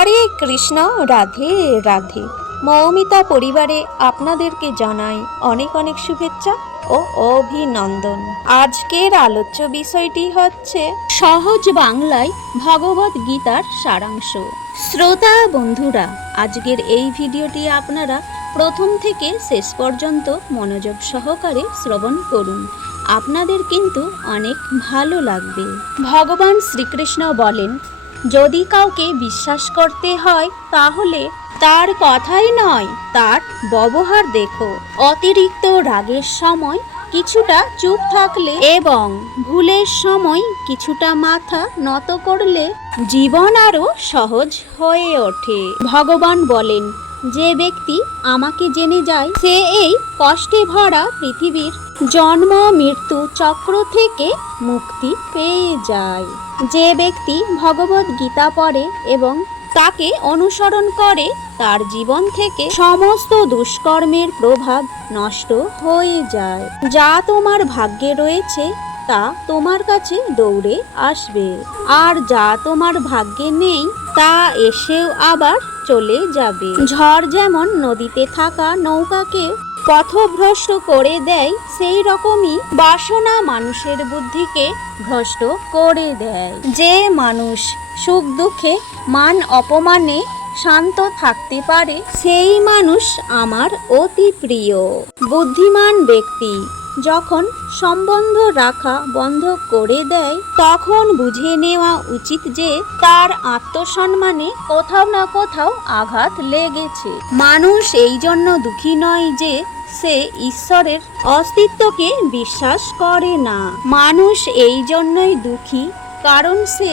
হরে কৃষ্ণ, রাধে রাধে। মৌমিতা পরিবারে আপনাদেরকে জানাই অনেক অনেক শুভেচ্ছা ও অভিনন্দন। আজকের আলোচ্য বিষয়টি হচ্ছে সহজ বাংলায় ভগবদ গীতার সারাংশ। শ্রোতা বন্ধুরা, আজকের এই ভিডিওটি আপনারা প্রথম থেকে শেষ পর্যন্ত মনোযোগ সহকারে শ্রবণ করুন। আপনাদের কিন্তু অনেক ভালো লাগবে। ভগবান শ্রীকৃষ্ণ বলেন, যদি কাউকে বিশ্বাস করতে হয় তাহলে তার কথাই নয়, তার ব্যবহার দেখো। অতিরিক্ত রাগের সময় কিছুটা চুপ থাকলে এবং ভুলের সময় কিছুটা মাথা নত করলে জীবন আরো সহজ হয়ে ওঠে। ভগবান বলেন, যে ব্যক্তি আমাকে জেনে যায় সে এই কষ্টে ভরা পৃথিবীর জন্ম মৃত্যু চক্র থেকে মুক্তি পেয়ে যায়। যে ব্যক্তি ভগবদ গীতা পড়ে এবং তাকে অনুসরণ করে তার জীবন থেকে সমস্ত দুষ্কর্মের প্রভাব নষ্ট হয়ে যায়। যা তোমার ভাগ্যে রয়েছে তা তোমার কাছে দৌড়ে আসবে, আর যা তোমার ভাগ্যে নেই তা এসেও আবার চলে যাবে। ঝড় যেমন নদীতে থাকা নৌকাকে পথভ্রষ্ট করে দেয়, সেই রকমই বাসনা মানুষের বুদ্ধিকে ভ্রষ্ট করে দেয়। যে মানুষ সুখ দুঃখে মান অপমানে শান্ত থাকতে পারে সেই মানুষ আমার অতি প্রিয়। বুদ্ধিমান ব্যক্তি যখন সম্বন্ধ রাখা বন্ধ করে দেয় তখন বুঝে নেওয়া উচিত যে তার আত্মসম্মানে কোথাও না কোথাও আঘাত লেগেছে। মানুষ এই জন্য দুঃখী নয় যে সে ঈশ্বরের অস্তিত্বকে বিশ্বাস করে না। মানুষ এই জন্যই দুঃখী কারণ সে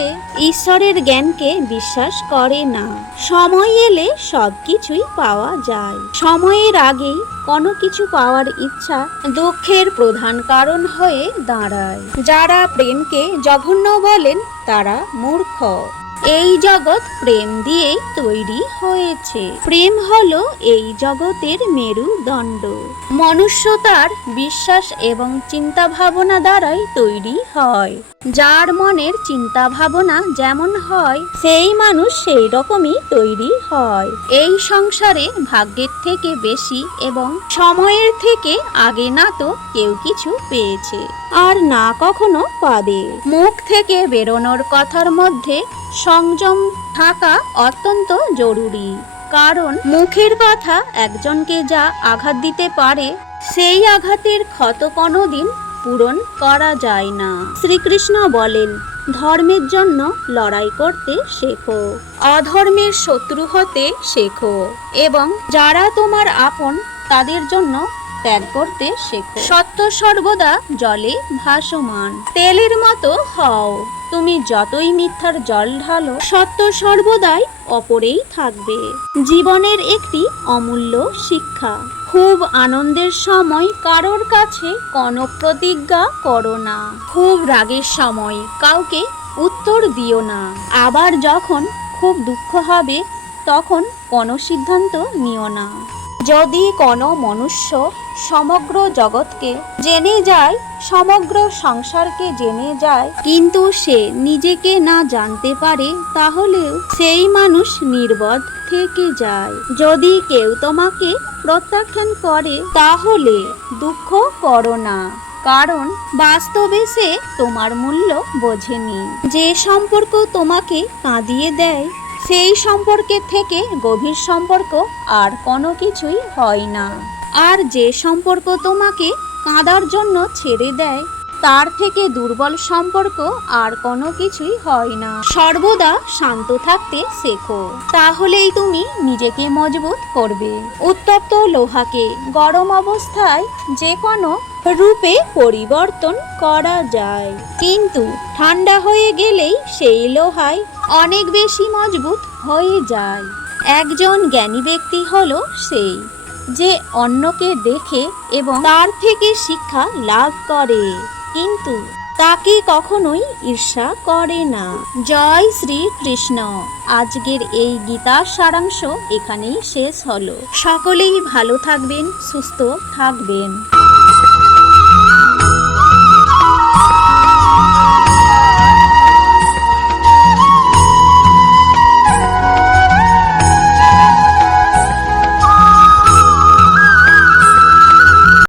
ঈশ্বরের জ্ঞানকে বিশ্বাস করে না। সময় এলে সব কিছুই পাওয়া যায়, সময়ের আগেই কোনো কিছু পাওয়ার ইচ্ছা দুঃখের প্রধান কারণ হয়ে দাঁড়ায়। যারা প্রেমকে জঘন্য বলেন তারা মূর্খ। এই জগৎ প্রেম দিয়েই তৈরি হয়েছে। প্রেম হলো এই জগতের মেরুদণ্ড। মনুষ্য তার বিশ্বাস এবং চিন্তা ভাবনা দ্বারাই তৈরি হয়। যার মনের চিন্তা ভাবনা যেমন হয় সেই মানুষ সেই রকমই তৈরি হয়। এই সংসারে ভাগ্যের থেকে বেশি এবং সময়ের থেকে আগে না তো কেউ কিছু পেয়েছে আর না কখনো পাবে। মুখ থেকে বেরোনোর কথার মধ্যে সংযম থাকা অত্যন্ত জরুরি, কারণ মুখের কথা একজনকে যা আঘাত দিতে পারে সেই আঘাতের ক্ষত কোনোদিন পূরণ করা যায় না। শ্রীকৃষ্ণ বলেন, ধর্মের জন্য লড়াই করতে শেখো, অধর্মের শত্রু হতে শেখো এবং যারা তোমার আপন তাদের জন্য ত্যাগ করতে শেখো। সত্য সর্বদা জলে ভাসমান, তেলের মতো হও। তুমি যতই মিথ্যার জল ঢালো সত্য সর্বদাই অপরেই থাকবে। জীবনের একটি অমূল্য শিক্ষা, খুব আনন্দের সময় কারোর কাছে কোনো প্রতিজ্ঞা করো না। খুব রাগের সময় কাউকে উত্তর দিও না। আবার যখন খুব দুঃখ হবে তখন কোনো সিদ্ধান্ত নিও না। যদি কোনো মনুষ্য সমগ্র জগৎকে জেনে যায়, সমগ্র সংসারকে জেনে যায়, কিন্তু সে নিজেকে না জানতে পারে তাহলেও সেই মানুষ নির্বোধ থেকে যায়। যদি কেউ তোমাকে প্রত্যাখ্যান করে তাহলে দুঃখ করো না, কারণ বাস্তবে সে তোমার মূল্য বোঝেনি। যে সম্পর্ক তোমাকে কাঁদিয়ে দেয় সেই সম্পর্কের থেকে গভীর সম্পর্ক আর কোনো কিছুই হয় না। আর যে সম্পর্ক তোমাকে কাঁদার জন্য ছেড়ে দেয় তার থেকে দুর্বল সম্পর্ক আর কোনো কিছুই হয় না। সর্বদা শান্ত থাকতে শেখো, তাহলেই তুমি নিজেকে মজবুত করবে। উত্তপ্ত লোহাকে গরম অবস্থায় যে কোনো রূপে পরিবর্তন করা যায়, কিন্তু ঠান্ডা হয়ে গেলেই সেই লোহায় অনেক বেশি মজবুত হয়ে যায়। একজন জ্ঞানী ব্যক্তি হলো সেই যে অন্যকে দেখে এবং তার থেকে শিক্ষা লাভ করে, কিন্তু তাকে কখনোই ঈর্ষা করে না। জয় শ্রী কৃষ্ণ। আজকের এই গীতার সারাংশ এখানেই শেষ হলো। সকলেই ভালো থাকবেন, সুস্থ থাকবেন।